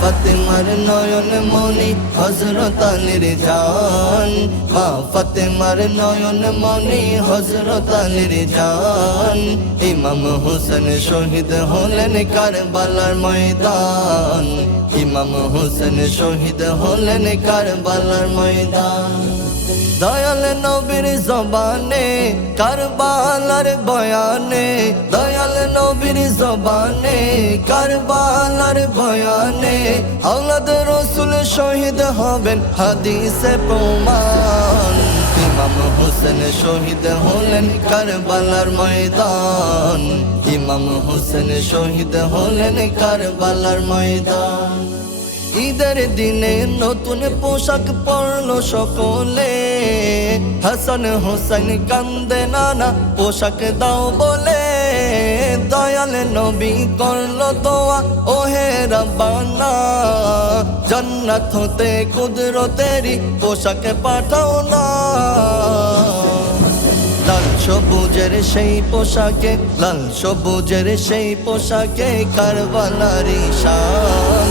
ফতেমার নয়ন মনি হজরত আলীর জান মা ফতেমার নয়ন মনি হজরত আলীর জান ইমাম হোসেন শহীদ হলেন কারবালার ময়দান। ইমাম হোসেন শহীদ হলেন কারবালার ময়দান। দয়াল নবীর জবানে, কারবালার বয়ানে, দয়াল নবীর জবানে, কারবালার বয়ানে, আওলাদ রসুল শহীদ হবেন হাদিসে প্রমাণ। ইমাম হোসেন শহীদ হলেন কারবালার ময়দান। ইমাম হোসেন শহীদ হলেন কারবালার ময়দান। ঈদের দিনে নতুন পোশাক পরলো সকলে। হাসান হোসেন কান্দে নানা পোশাক দাও বলে। দয়াল নবী করল দোয়া, ওহে রব্বানা। জান্নাত হতে কুদরতেরি পোশাক পাঠাও না। লাল সবুজের সেই পোশাকে, লাল সবুজের সেই পোশাকে কারবালারি শান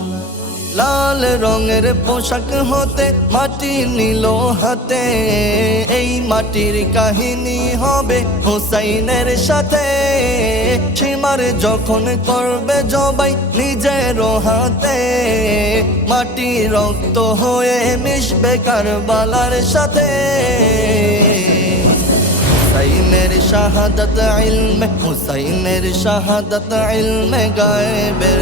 লাল রঙের পোশাক হতে, মাটি নিল হাতে। এই মাটির কাহিনী হবে হুসাইনের সাথে। সীমার যখন করবে জবাই নিজের হাতে। মাটি রক্ত হয়ে মিশবে কারবালার সাথে। হুসাইনের শাহাদত ইলমে, হুসাইনের শাহাদত ইলমে গায়েবের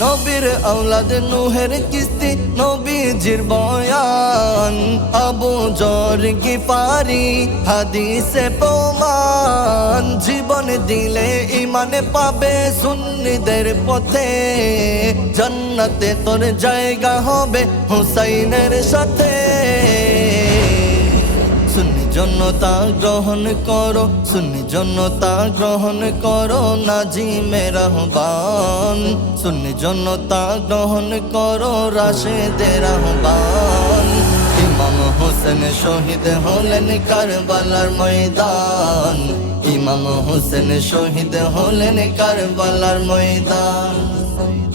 নবীর আওলাদ নুহের কিস্তি নবীজির বয়ান। আবু জর গিফারি, হাদিসে প্রমাণ। জীবন দিলে ইমানে পাবে সুন্নিদের পথে। জান্নাতে তোর জায়গা হবে হুসাইনের সাথে। জন্যতা গ্রহণ করো, সুন্নি জন্যতা গ্রহণ করো নাজিমের আহ্বান সুন্নি জন্যতা গ্রহণ করো রাশেদের আহ্বান ইমাম হোসেন শহীদ হলেন কারবালার ময়দান। ইমাম হোসেন শহীদ হলেন কারবালার ময়দান।